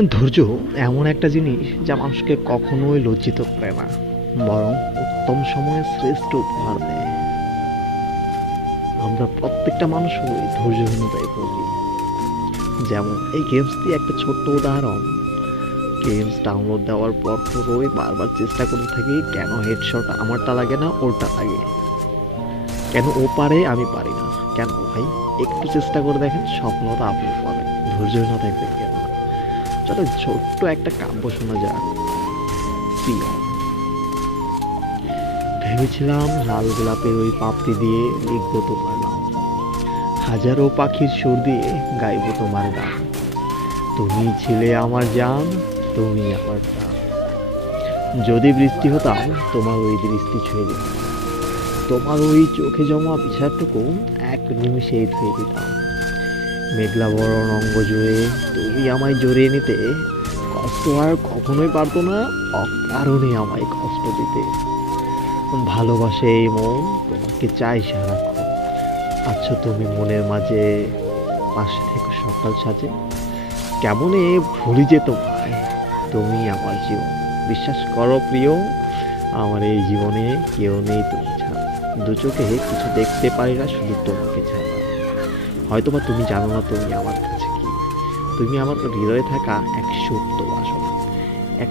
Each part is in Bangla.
ধৈর্য এমন একটা জিনিস যা মানুষকে কখনোই লজ্জিত করে না, বরং উত্তম সময়ে শ্রেষ্ঠ উপহার দেয়। আমরা প্রত্যেকটা মানুষ হই ধৈর্যহীনতায় ভুগি। যেমন এই গেমসটি একটা ছোট্ট উদাহরণ। গেমস ডাউনলোড দেওয়ার পর পুরোই বারবার চেষ্টা করতে থাকি, কেন হেডশট আমারটা লাগে না, ওরটা লাগে? কেন ও পারে, আমি পারি না? কেন ভাই, একটু চেষ্টা করে দেখেন, সফলতা আপনি পাবেন। ধৈর্যহীনতায় ভেঙে না। চলো ছোট্ট একটা কাব্য শোনা যাক। ভেবেছিলাম লাল গোলাপের ওই পাপড়ি দিয়ে লিখব তোমার নাম। হাজারো পাখির সুর দিয়ে গাইবো তোমার গান। তুমি ছিলে আমার জান, তুমি আমার প্রাণ। যদি বৃষ্টি হতাম, তোমার ওই দৃষ্টি ছুঁয়ে দিতাম। তোমার ওই চোখে জমা বিষাদটুকু এক নিমিষেই ধুয়ে দিতাম। মেঘলা বরণ অঙ্গ জুড়ে তুমি আমায় জড়িয়ে নিতে, কষ্ট আর কখনোই পারতো না অকারণে আমায় কষ্ট দিতে। ভালোবাসে এই মন, তোমাকে চাই সারাক্ষণ। আচ্ছা তুমি মনের মাঝে পাশে থেকে সকাল সাজে। কেমনে ভুলি যে তোমায়, তুমি আমার জীবন। বিশ্বাস করো প্রিয়, আমার এই জীবনে কেউ নেই তুমি ছাড়া। দু চোখে কিছু দেখতে পারি না, শুধু তোমাকে ছাড়া। হয়তোবা তুমি জানো না তুমি আমার কাছে কি। তুমি আমার হৃদয়ে থাকা এক সুপ্ত বাসনা। এক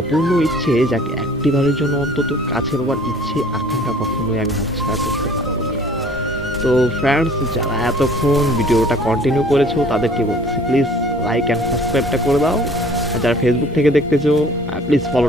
অপূর্ণ ইচ্ছে যাকে একটিবারের জন্য অন্তত কাছে পাবার ইচ্ছে, আকাঙ্ক্ষা কখনোই আমি হাতছাড়া করতে পারব তো ফ্রেন্ডস যারা এতক্ষণ ভিডিওটা কন্টিনিউ করেছ, তাদেরকে বলছি প্লিজ লাইক অ্যান্ড সাবস্ক্রাইবটা করে দাও। আর যারা ফেসবুক থেকে দেখতেছো প্লিজ ফলোটা